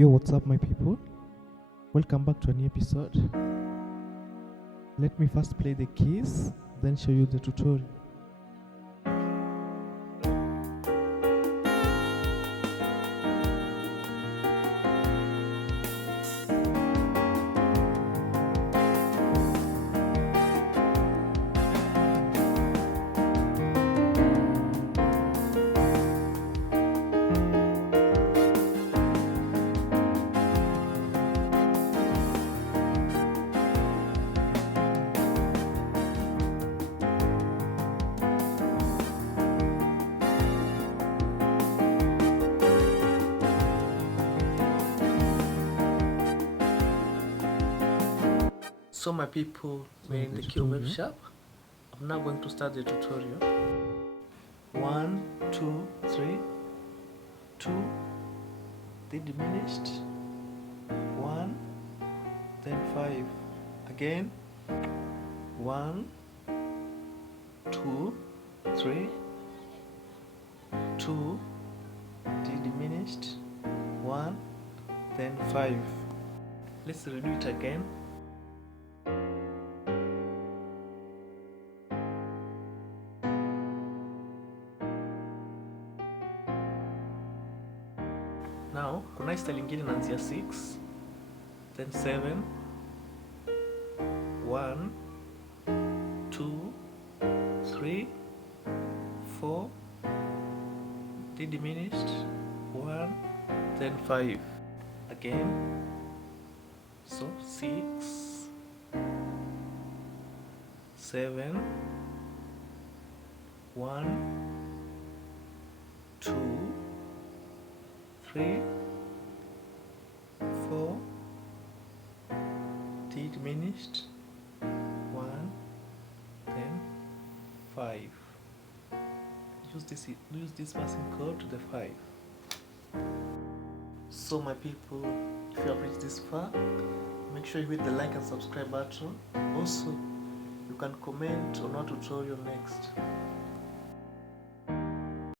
Yo, what's up, my people? Welcome back to a new episode. Let me first play the keys, then show you the tutorial. So my people, we're in the key shop. I'm now going to start the tutorial. 1, 2, 3, 2, the diminished, 1, then 5. Again, 1, 2, 3, 2, the diminished, 1, then 5. Let's redo it again. Now, kuna style ingine inaanzia 6, then 7, 1, 2, 3, 4, D diminished, 1, then 5. Again, so 6, 7, 1, 2, 3, 4, D diminished, 1, then 5. Use this passing chord to the 5. So my people, if you have reached this far, make sure you hit the like and subscribe button. Also, you can comment on our tutorial next.